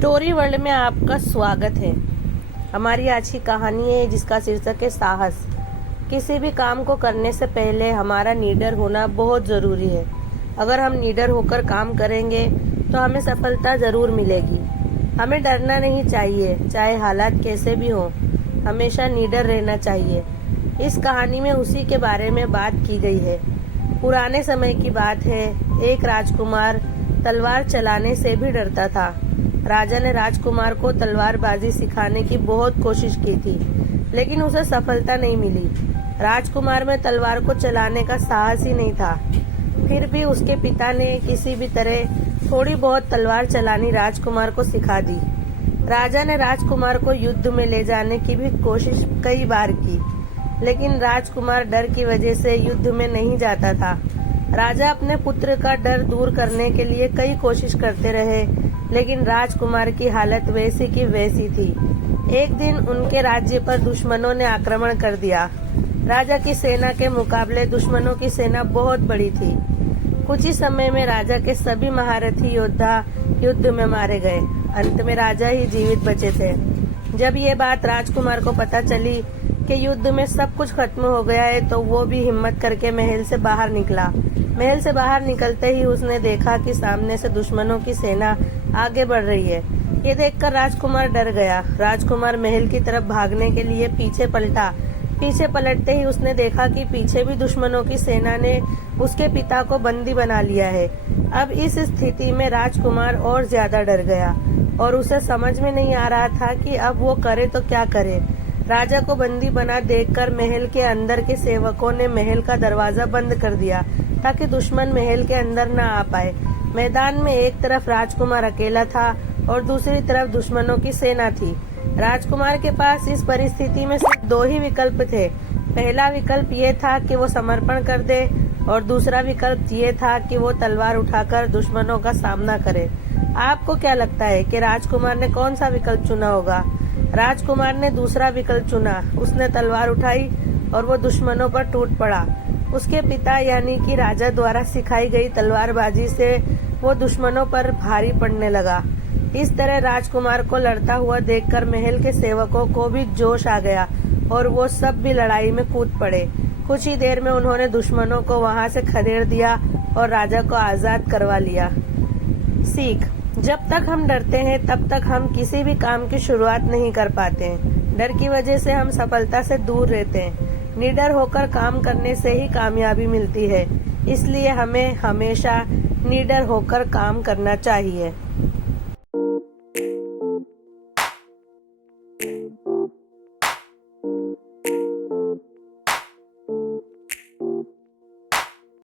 Story world में आपका स्वागत है। हमारी आज की कहानी है जिसका शीर्षक है साहस। किसी भी काम को करने से पहले हमारा निडर होना बहुत ज़रूरी है। अगर हम निडर होकर काम करेंगे तो हमें सफलता ज़रूर मिलेगी। हमें डरना नहीं चाहिए, चाहे हालात कैसे भी हों। हमेशा निडर रहना चाहिए। इस कहानी में उसी के बारे में बात की गई है। पुराने समय की बात है। एक राजकुमार तलवार चलाने से भी डरता था। राजा ने राजकुमार को तलवारबाजी सिखाने की बहुत कोशिश की थी, लेकिन उसे सफलता नहीं मिली। राजकुमार में तलवार को चलाने का साहस ही नहीं था। फिर भी उसके पिता ने किसी भी तरह थोड़ी बहुत तलवार चलानी राजकुमार को सिखा दी। राजा ने राजकुमार को युद्ध में ले जाने की भी कोशिश कई बार की, लेकिन राजकुमार डर की वजह से युद्ध में नहीं जाता था। राजा अपने पुत्र का डर दूर करने के लिए कई कोशिश करते रहे, लेकिन राजकुमार की हालत वैसी की वैसी थी। एक दिन उनके राज्य पर दुश्मनों ने आक्रमण कर दिया। राजा की सेना के मुकाबले दुश्मनों की सेना बहुत बड़ी थी। कुछ ही समय में राजा के सभी महारथी योद्धा युद्ध में मारे गए। अंत में राजा ही जीवित बचे थे। जब ये बात राजकुमार को पता चली कि युद्ध में सब कुछ खत्म हो गया है, तो वो भी हिम्मत करके महल से बाहर निकला। महल से बाहर निकलते ही उसने देखा कि सामने से दुश्मनों की सेना आगे बढ़ रही है। ये देखकर राजकुमार डर गया। राजकुमार महल की तरफ भागने के लिए पीछे पलटा। पीछे पलटते ही उसने देखा कि पीछे भी दुश्मनों की सेना ने उसके पिता को बंदी बना लिया है। अब इस स्थिति में राजकुमार और ज्यादा डर गया और उसे समझ में नहीं आ रहा था कि अब वो करे तो क्या करे। राजा को बंदी बना देखकर महल के अंदर के सेवकों ने महल का दरवाजा बंद कर दिया ताकि दुश्मन महल के अंदर न आ पाए। मैदान में एक तरफ राजकुमार अकेला था और दूसरी तरफ दुश्मनों की सेना थी। राजकुमार के पास इस परिस्थिति में सिर्फ दो ही विकल्प थे। पहला विकल्प ये था कि वो समर्पण कर दे और दूसरा विकल्प ये था कि वो तलवार उठाकर दुश्मनों का सामना करे। आपको क्या लगता है कि राजकुमार ने कौन सा विकल्प चुना होगा? राजकुमार ने दूसरा विकल्प चुना। उसने तलवार उठाई और वो दुश्मनों पर टूट पड़ा। उसके पिता यानी कि राजा द्वारा सिखाई गई तलवारबाजी से वो दुश्मनों पर भारी पड़ने लगा। इस तरह राजकुमार को लड़ता हुआ देखकर महल के सेवकों को भी जोश आ गया और वो सब भी लड़ाई में कूद पड़े। कुछ ही देर में उन्होंने दुश्मनों को वहां से खदेड़ दिया और राजा को आजाद करवा लिया। सीख: जब तक हम डरते हैं तब तक हम किसी भी काम की शुरुआत नहीं कर पाते हैं। डर की वजह से हम सफलता से दूर रहते हैं। निडर होकर काम करने से ही कामयाबी मिलती है। इसलिए हमें हमेशा निडर होकर काम करना चाहिए।